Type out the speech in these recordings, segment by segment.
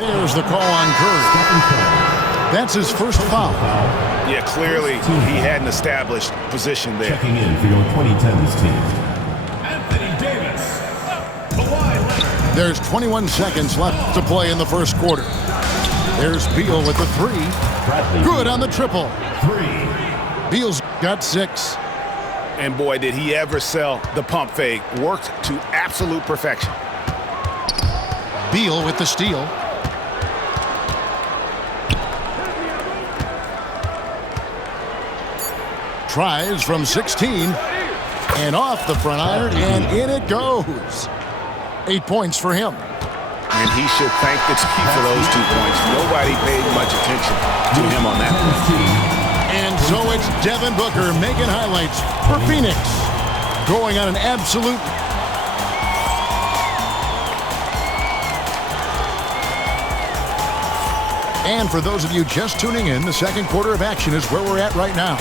There's the call on Curry. That's his first foul. Yeah, clearly he hadn't established position there. Checking in for your 2010s team. Anthony Davis. There's 21 seconds left to play in the first quarter. There's Beal with the three. Bradley. Good on the triple. 3. Beal's got 6. And boy, did he ever sell the pump fake. Worked to absolute perfection. Beal with the steal. Tries from 16. And off the front iron, and in it goes. 8 points for him. And he should thank the team for those 2 points. Nobody paid much attention to him on that one. And so it's Devin Booker making highlights for Phoenix. Going on an absolute... And for those of you just tuning in, the second quarter of action is where we're at right now.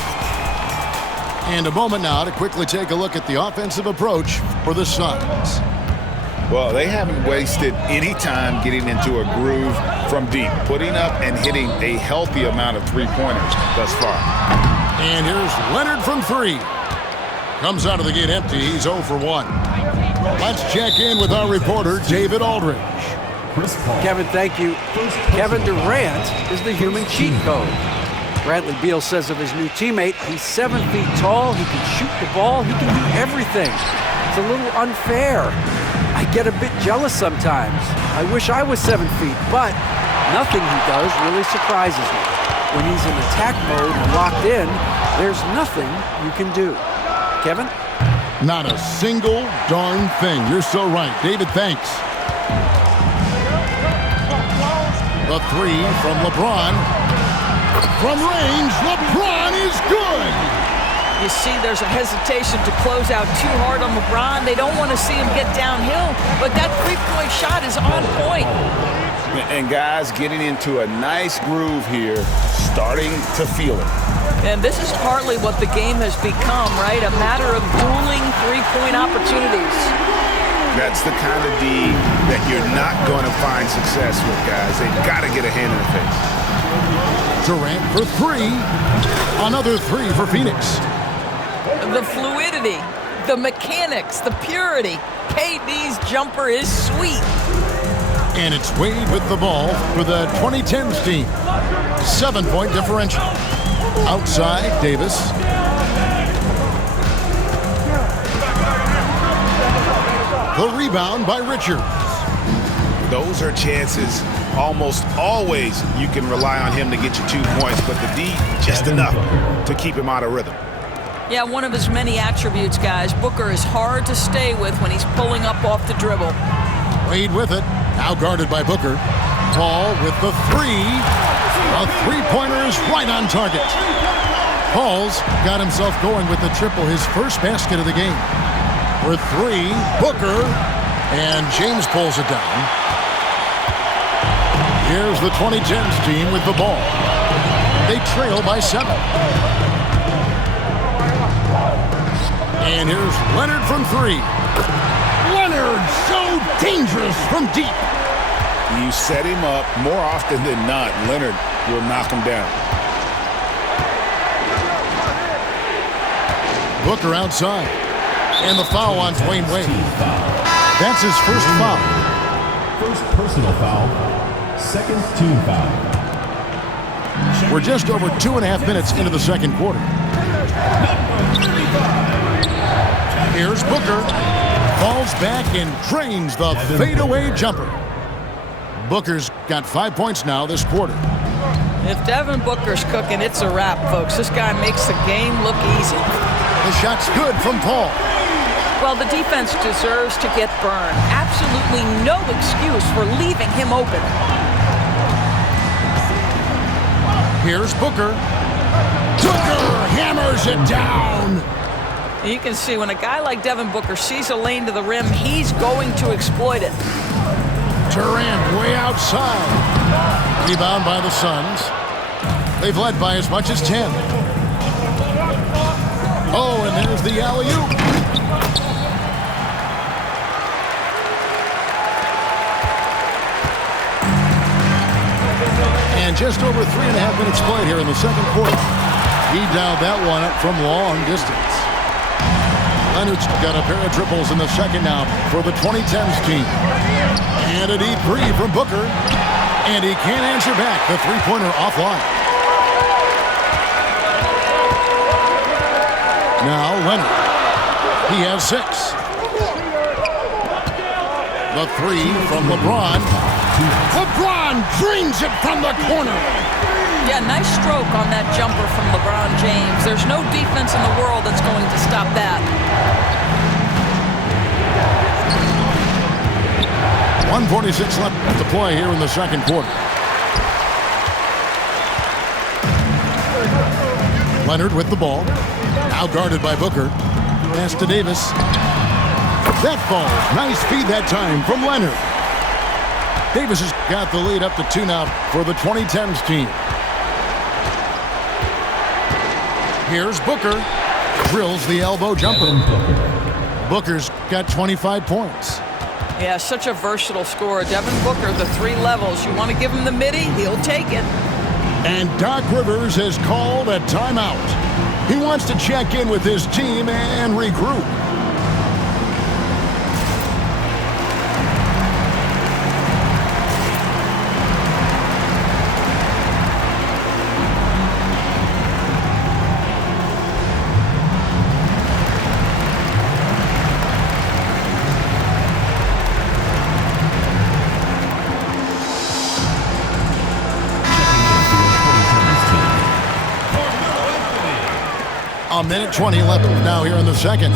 And a moment now to quickly take a look at the offensive approach for the Suns. Well, they haven't wasted any time getting into a groove from deep, putting up and hitting a healthy amount of three-pointers thus far. And here's Leonard from 3. Comes out of the gate empty. He's 0 for 1. Let's check in with our reporter, David Aldridge. Kevin, thank you. Kevin Durant is the human cheat code. Bradley Beal says of his new teammate, he's 7 feet tall, he can shoot the ball, he can do everything. It's a little unfair. I get a bit jealous sometimes. I wish I was 7 feet, but nothing he does really surprises me. When he's in attack mode and locked in, there's nothing you can do. Kevin? Not a single darn thing. You're so right. David, thanks. The 3 from LeBron. From range, LeBron is good. You see, there's a hesitation to close out too hard on LeBron. They don't want to see him get downhill, but that three-point shot is on point. And guys getting into a nice groove here, starting to feel it. And this is partly what the game has become, right? A matter of dueling three-point opportunities. That's the kind of D that you're not going to find success with, guys. They've got to get a hand in the face. Durant for 3. Another 3 for Phoenix. The fluidity, the mechanics, the purity. KD's jumper is sweet. And it's Wade with the ball for the 2010s team. 7-point differential. Outside, Davis. The rebound by Richards. Those are chances. Almost always you can rely on him to get you 2 points, but the D just enough to keep him out of rhythm. Yeah, one of his many attributes, guys. Booker is hard to stay with when he's pulling up off the dribble. Wade with it. Now guarded by Booker. Paul with the 3. A three-pointer is right on target. Paul's got himself going with the triple, his first basket of the game. For 3, Booker. And James pulls it down. Here's the 2010s team with the ball. They trail by 7. And here's Leonard from 3. Leonard, so dangerous from deep. You set him up more often than not, Leonard will knock him down. Booker outside. And the foul on Dwayne Wade. That's his first foul. First personal foul. Second team foul. We're just over 2.5 minutes into the second quarter. Here's Booker. Falls back and drains the fadeaway jumper. Booker's got 5 points now this quarter. If Devin Booker's cooking, it's a wrap, folks. This guy makes the game look easy. The shot's good from Paul. Well, the defense deserves to get burned. Absolutely no excuse for leaving him open. Here's Booker. Booker hammers it down. You can see when a guy like Devin Booker sees a lane to the rim, he's going to exploit it. Durant way outside. Rebound by the Suns. They've led by as much as 10. Oh, and there's the alley-oop. And just over 3.5 minutes played here in the second quarter. He dialed that one up from long distance. Leonard's got a pair of triples in the second now for the 2010s team. And a deep three from Booker. And he can't answer back. The three-pointer offline. Now Leonard. He has 6. The three from LeBron. LeBron drains it from the corner. Yeah, nice stroke on that jumper from LeBron James. There's no defense in the world that's going to stop that. 1:46 left to play here in the second quarter. Leonard with the ball. Now guarded by Booker. Pass to Davis. That falls. Nice feed that time from Leonard. Davis has got the lead up to 2 now for the 2010s team. Here's Booker. Drills the elbow jumper. Booker's got 25 points. Yeah, such a versatile scorer. Devin Booker, the 3 levels. You want to give him the midi, he'll take it. And Doc Rivers has called a timeout. He wants to check in with his team and regroup. A minute 20 left now here in the second.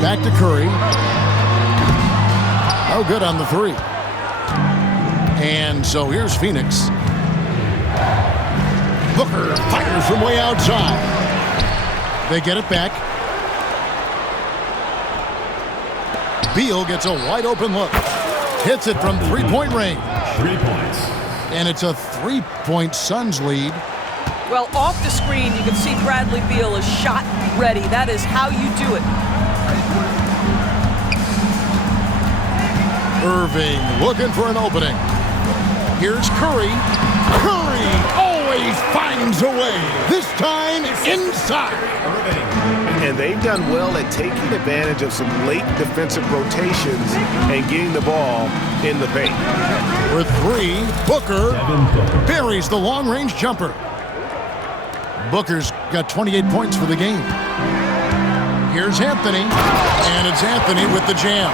Back to Curry. Oh, good on the 3. And so here's Phoenix. Booker fires from way outside. They get it back. Beal gets a wide open look. Hits it from three-point range. 3 points. And it's a 3-point Suns lead. Well, off the screen, you can see Bradley Beal is shot ready. That is how you do it. Irving looking for an opening. Here's Curry. Curry always finds a way. This time inside. And they've done well at taking advantage of some late defensive rotations and getting the ball in the paint. With 3, Booker buries the long-range jumper. Booker's got 28 points for the game. Here's Anthony, and it's Anthony with the jam.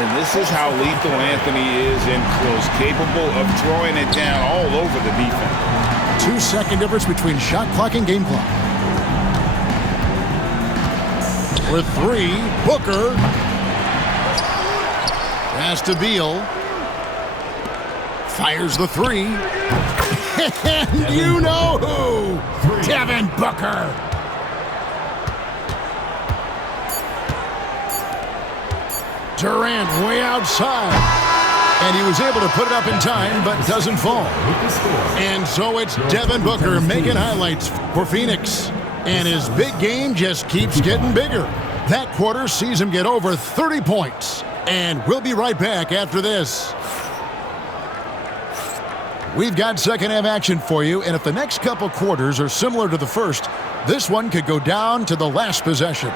And this is how lethal Anthony is in close, capable of throwing it down all over the defense. 2-second difference between shot clock and game clock. With 3, Booker. Pass to Beal. Fires the 3. And you know who? Devin Booker. Durant way outside. And he was able to put it up in time, but doesn't fall. And so it's Devin Booker making highlights for Phoenix. And his big game just keeps getting bigger. That quarter sees him get over 30 points. And we'll be right back after this. We've got second half action for you, and if the next couple quarters are similar to the first, this one could go down to the last possession.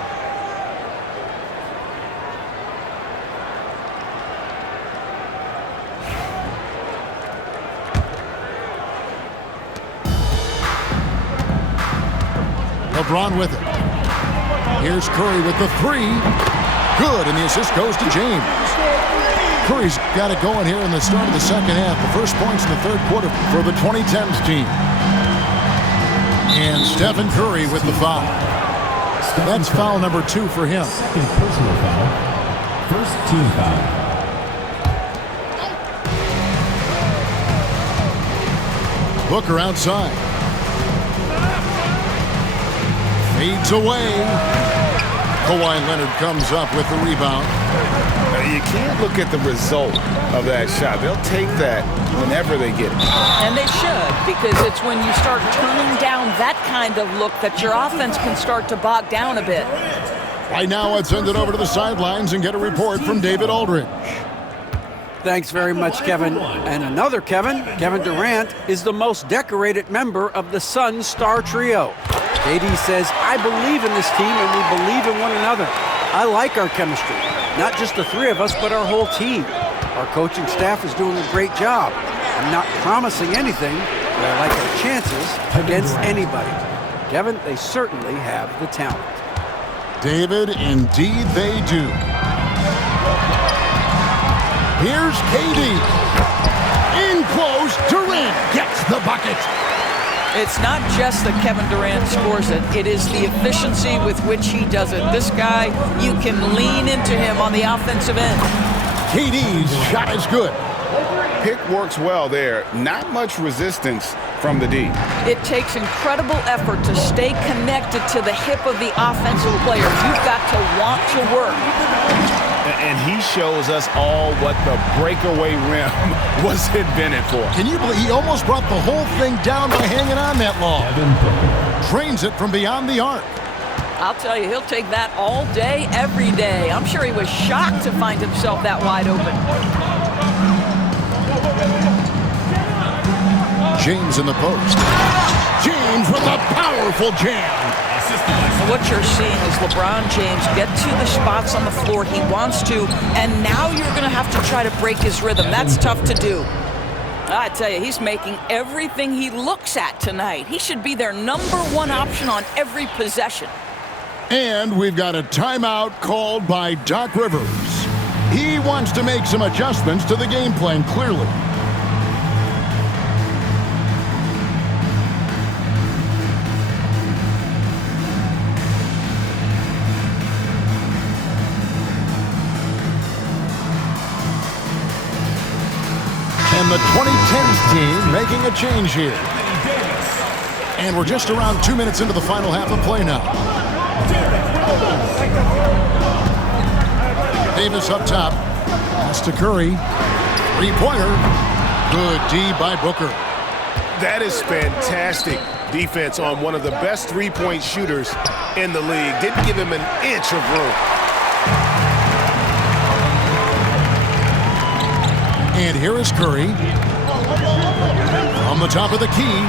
LeBron with it. Here's Curry with the 3. Good, and the assist goes to James. Curry's got it going here in the start of the second half. The first points in the third quarter for the 2010s team. And Stephen Curry with the foul. That's foul number 2 for him. Second personal foul. First team foul. Booker outside. Fades away. Kawhi Leonard comes up with the rebound. You can't look at the result of that shot. They'll take that whenever they get it. And they should, because it's when you start turning down that kind of look that your offense can start to bog down a bit. Right now, let's send it over to the sidelines and get a report from David Aldridge. Thanks very much, Kevin. And another Kevin, Kevin Durant, is the most decorated member of the Suns star trio. KD says, I believe in this team and we believe in one another. I like our chemistry. Not just the three of us, but our whole team. Our coaching staff is doing a great job. I'm not promising anything, but I like our chances against anybody. Kevin, they certainly have the talent. David, indeed they do. Here's KD. In close, Durant gets the bucket. It's not just that Kevin Durant scores it. It is the efficiency with which he does it. This guy, you can lean into him on the offensive end. KD's shot is good. Pick works well there. Not much resistance from the D. It takes incredible effort to stay connected to the hip of the offensive player. You've got to want to work. And he shows us all what the breakaway rim was invented for. Can you believe he almost brought the whole thing down by hanging on that long? Trains it from beyond the arc. I'll tell you, he'll take that all day, every day. I'm sure he was shocked to find himself that wide open. James in the post. James with a powerful jam. What you're seeing is LeBron James get to the spots on the floor he wants to, and now you're going to have to try to break his rhythm. That's tough to do. I tell you, he's making everything he looks at tonight. He should be their #1 option on every possession. And we've got a timeout called by Doc Rivers. He wants to make some adjustments to the game plan, clearly. And the 2010s team making a change here. And we're just around 2 minutes into the final half of play now. Davis up top. Pass to Curry. Three-pointer. Good D by Booker. That is fantastic defense on one of the best three-point shooters in the league. Didn't give him an inch of room. And here is Curry. From the top of the key.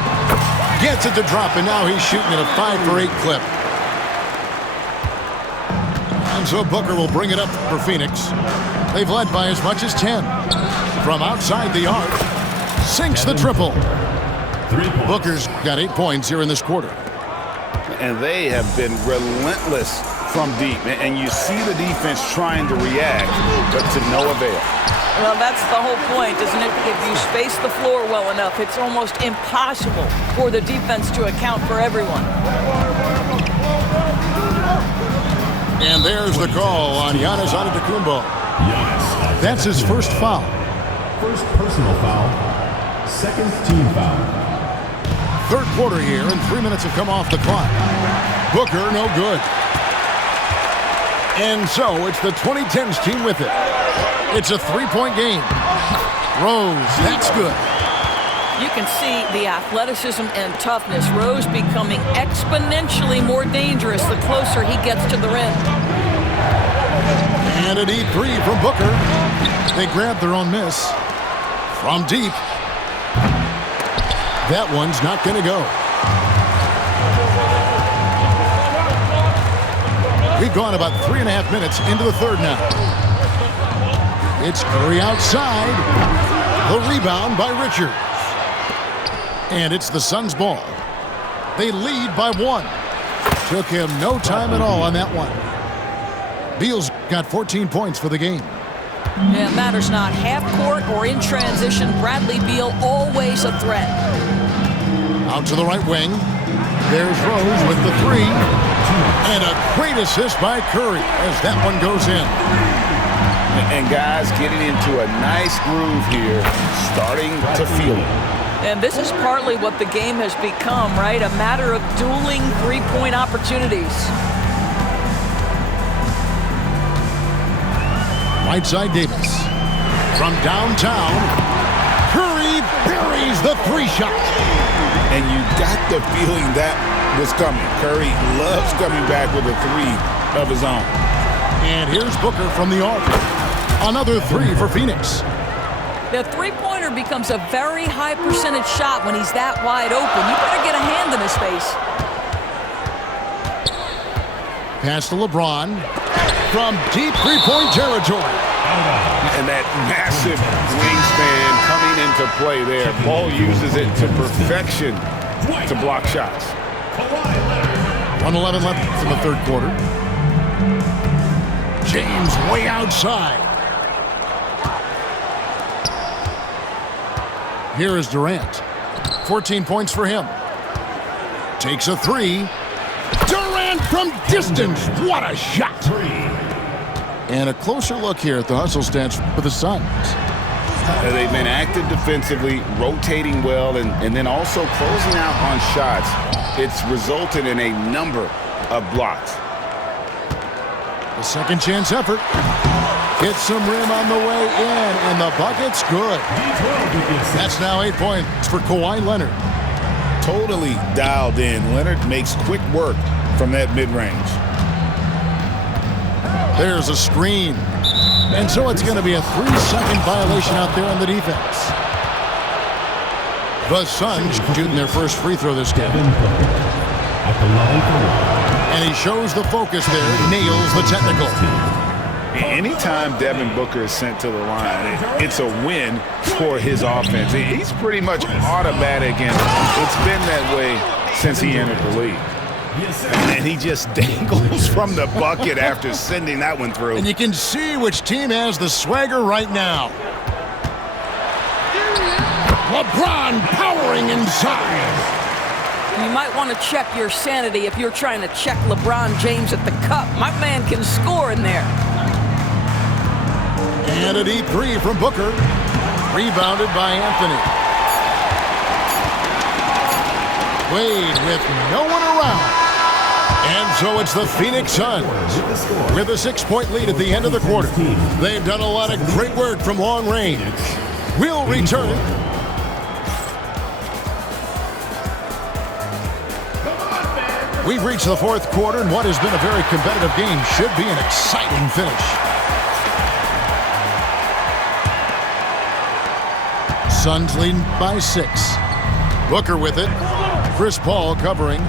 Gets it to drop, and now he's shooting at a 5-for-8 clip. And so Booker will bring it up for Phoenix. They've led by as much as 10. From outside the arc. Sinks the triple. Booker's got 8 points here in this quarter. And they have been relentless from deep. And you see the defense trying to react, but to no avail. Well, that's the whole point, isn't it? If you space the floor well enough, it's almost impossible for the defense to account for everyone. And there's the call on Giannis Antetokounmpo. That's his first foul. First personal foul. Second team foul. Third quarter here, and 3 minutes have come off the clock. Booker, no good. And so it's the 2010s team with it. It's a 3-point game. Rose, that's good. You can see the athleticism and toughness. Rose becoming exponentially more dangerous the closer he gets to the rim. And a deep three from Booker. They grab their own miss. From deep. That one's not going to go. We've gone about 3.5 minutes into the third now. It's Curry outside. The rebound by Richards. And it's the Suns' ball. They lead by 1. Took him no time at all on that one. Beal's got 14 points for the game. Yeah, it matters not. Half court or in transition, Bradley Beal always a threat. Out to the right wing. There's Rose with the 3. And a great assist by Curry as that one goes in. And guys getting into a nice groove here, starting to feel it. And this is partly what the game has become, right? A matter of dueling three-point opportunities. Right side Davis. From downtown, Curry buries the 3-shot. And you got the feeling that was coming. Curry loves coming back with a 3 of his own. And here's Booker from the arc. Another three for Phoenix. The three-pointer becomes a very high percentage shot when he's that wide open. You better get a hand in his face. Pass to LeBron from deep three-point territory. And that massive wingspan coming into play there. Paul uses it to perfection to block shots. 1:11 left in the third quarter. James way outside. Here is Durant. 14 points for him. Takes a three. Durant from distance. What a shot. And a closer look here at the hustle stats for the Suns. They've been active defensively, rotating well, and then also closing out on shots. It's resulted in a number of blocks. A second chance effort. Gets some rim on the way in, and the bucket's good. That's now 8 points for Kawhi Leonard. Totally dialed in. Leonard makes quick work from that mid-range. There's a screen. And so it's going to be a 3-second violation out there on the defense. The Suns shooting their first free throw this game. And he shows the focus there, nails the technical. Anytime Devin Booker is sent to the line, it's a win for his offense. He's pretty much automatic, and it's been that way since he entered the league. And he just dangles from the bucket after sending that one through. And you can see which team has the swagger right now. LeBron powering inside. You might want to check your sanity if you're trying to check LeBron James at the cup. My man can score in there. And a deep three from Booker. Rebounded by Anthony. Wade with no one around. And so it's the Phoenix Suns with a 6-point lead at the end of the quarter. They've done a lot of great work from long range. We'll return. We've reached the fourth quarter, and what has been a very competitive game should be an exciting finish. Suns leading by 6. Booker with it. Chris Paul covering.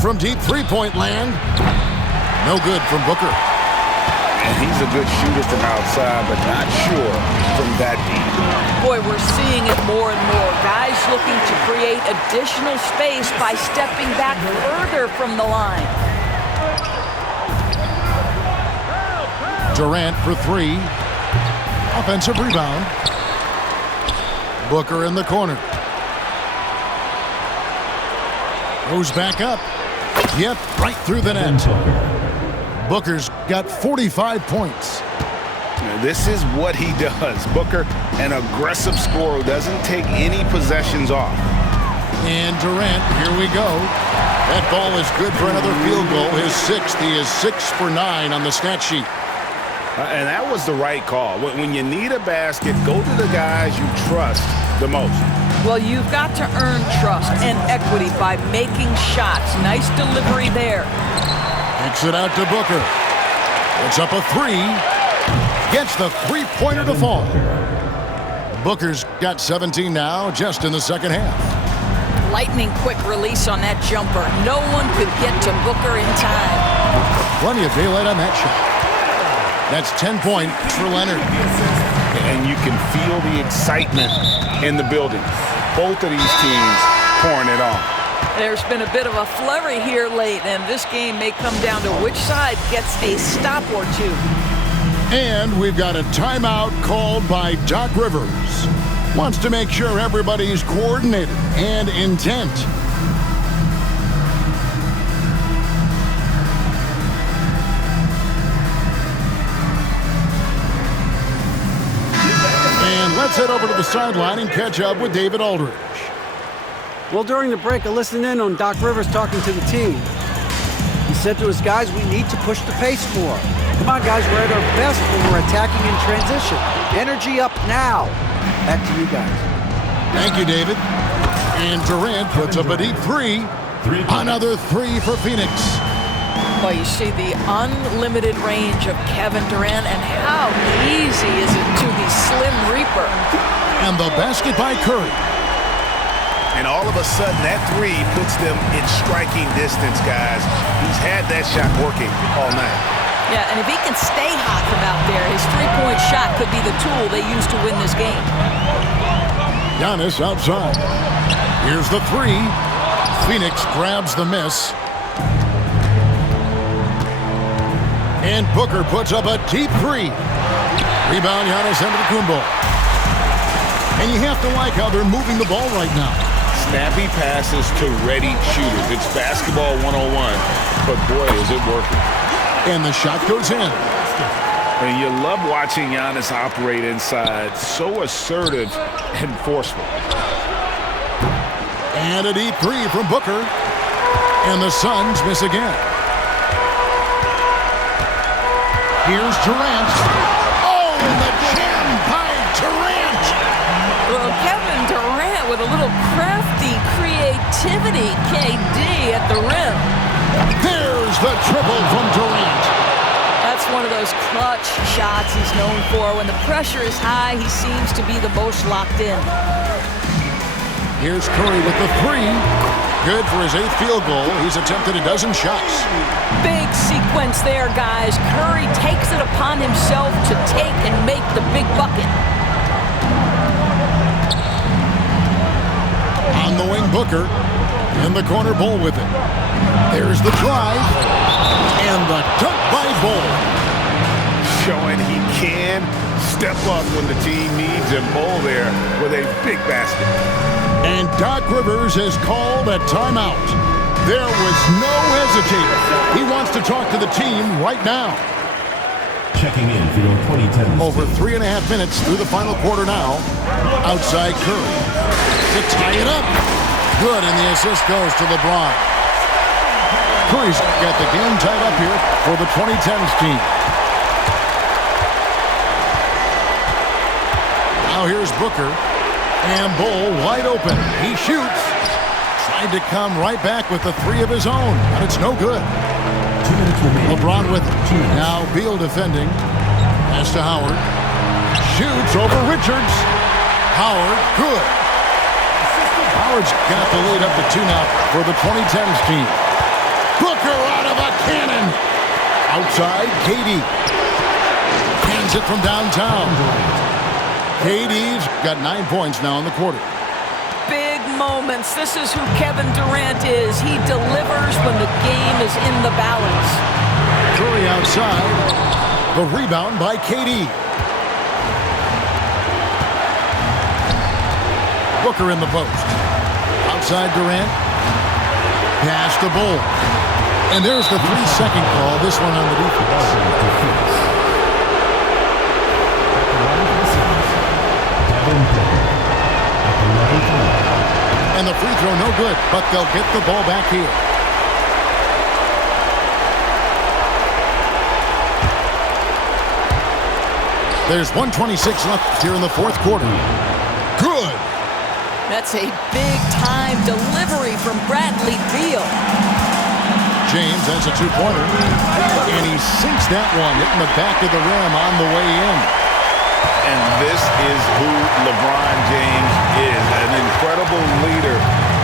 From deep three-point land. No good from Booker. And he's a good shooter from outside, but not sure from that deep. Boy, we're seeing it more and more. Guys looking to create additional space by stepping back further from the line. Durant for 3. Offensive rebound. Booker in the corner. Goes back up. Yep, right through the net. Booker's got 45 points. Now, this is what he does. Booker, an aggressive scorer, doesn't take any possessions off. And Durant, here we go. That ball is good for another field goal. His 6th. He is 6 for 9 on the stat sheet. And that was the right call. When you need a basket, go to the guys you trust the most. Well, you've got to earn trust and equity by making shots. Nice delivery there. Kicks it out to Booker. Puts up a 3. Gets the three-pointer to fall. Booker's got 17 now, just in the second half. Lightning quick release on that jumper. No one could get to Booker in time. Plenty of daylight on that shot. That's 10 points for Leonard. And you can feel the excitement in the building. Both of these teams pouring it on. There's been a bit of a flurry here late, and this game may come down to which side gets a stop or two. And we've got a timeout called by Doc Rivers. Wants to make sure everybody's coordinated and intent. And let's head over to the sideline and catch up with David Aldridge. Well, during the break, I listened in on Doc Rivers talking to the team. He said to his guys, we need to push the pace more. Come on, guys, we're at our best when we're attacking in transition. Energy up now. Back to you guys. Thank you, David. And Durant puts up a deep 3. Another 3 for Phoenix. Well, you see the unlimited range of Kevin Durant, and how easy is it to the Slim Reaper. And the basket by Curry. And all of a sudden, that three puts them in striking distance, guys. He's had that shot working all night. Yeah, and if he can stay hot from out there, his three-point shot could be the tool they use to win this game. Giannis outside. Here's the three. Phoenix grabs the miss. And Booker puts up a deep three. Rebound, Giannis Antetokounmpo. And you have to like how they're moving the ball right now. Snappy passes to ready shooters. It's basketball 101, but boy, is it working. And the shot goes in. And you love watching Giannis operate inside. So assertive and forceful. And a deep three from Booker. And the Suns miss again. Here's Durant. Oh, and the jam by Durant. Well, Kevin Durant with a little crafty creativity, KD at the rim. There's the triple from Durant. That's one of those clutch shots he's known for. When the pressure is high, he seems to be the most locked in. Here's Curry with the three. Good for his 8th field goal. He's attempted a dozen shots. Big sequence there, guys. Curry takes it upon himself to take and make the big bucket. On the wing, Booker. In the corner, Bull with it. There's the drive. And the dunk by Bull. Showing he can step up when the team needs him. Bull there with a big basket. And Doc Rivers has called a timeout. There was no hesitating. He wants to talk to the team right now. Checking in for your 2010. Over 3.5 minutes through the final quarter now. Outside Curry. To tie it up. Good, and the assist goes to LeBron. Curry's got the game tied up here for the 2010s team. Now here's Booker. And Bull wide open. He shoots. Tried to come right back with the three of his own, but it's no good. 2 minutes remaining. LeBron with it. Now Beal defending. Pass to Howard. Shoots over Richards. Howard, good. Howard's got the lead up to 2 now for the 2010s team. Booker out of a cannon. Outside, KD. Cans it from downtown. KD's got 9 points now in the quarter. Big moments. This is who Kevin Durant is. He delivers when the game is in the balance. Curry outside. The rebound by KD. Booker in the post. Outside Durant. Pass to Bull. And there's the 3-second call. This one on the defense. And the free throw no good, but they'll get the ball back here. There's 1:26 left here in the fourth quarter. Good. That's a big-time delivery from Bradley Beal. James has a 2-pointer. And he sinks that one, hitting the back of the rim on the way in. And this is who LeBron James is, an incredible leader.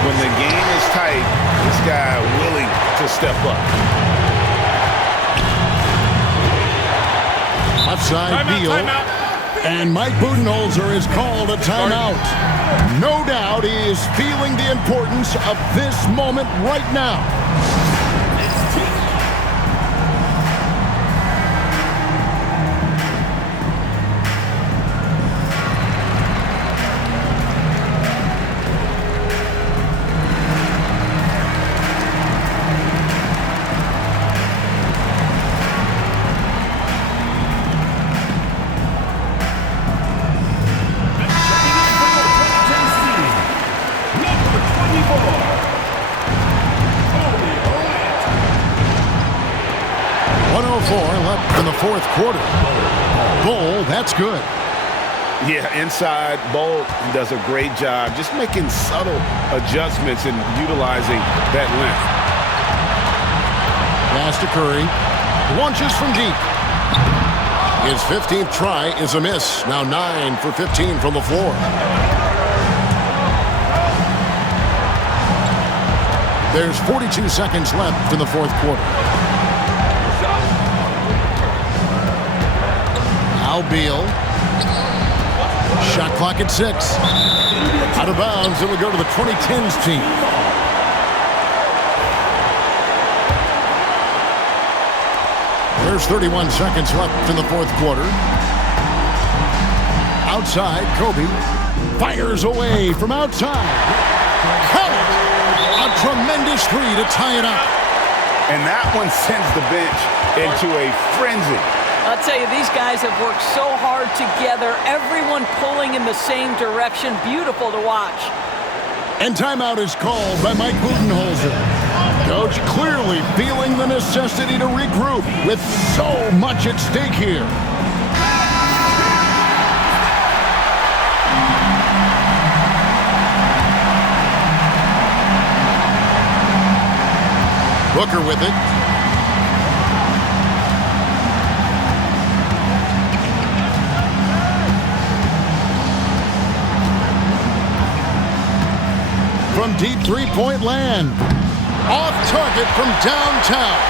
When the game is tight, this guy willing to step up. Offside Beal. And Mike Budenholzer has called a timeout. No doubt he is feeling the importance of this moment right now. In the fourth quarter. Bull, that's good. Yeah, inside, Bull does a great job just making subtle adjustments and utilizing that length. Pass to Curry. Launches from deep. His 15th try is a miss. Now 9 for 15 from the floor. There's 42 seconds left in the fourth quarter. Now Beal. Shot clock at 6. Out of bounds. It will go to the 2010s team. There's 31 seconds left in the fourth quarter. Outside, Kobe fires away from outside. Count! A tremendous three to tie it up. And that one sends the bench into a frenzy. I'll tell you, these guys have worked so hard together. Everyone pulling in the same direction. Beautiful to watch. And timeout is called by Mike Budenholzer. Coach clearly feeling the necessity to regroup with so much at stake here. Booker with it. From deep three-point land. Off target from downtown.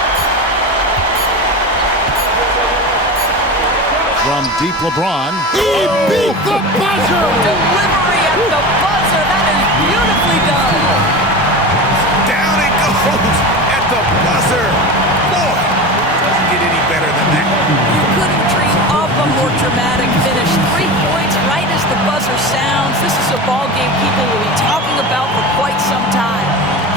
From deep LeBron. He beat the buzzer! Delivery at the buzzer. That is beautifully done. Down it goes at the buzzer. Boy, doesn't get any better than that. You couldn't dream of a more dramatic finish. 3 points right as the buzzer sounds. This is a ball game people will be talking about for quite some time.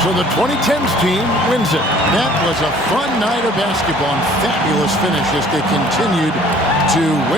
So the 2010s team wins it. That was a fun night of basketball and fabulous finish as they continued to win.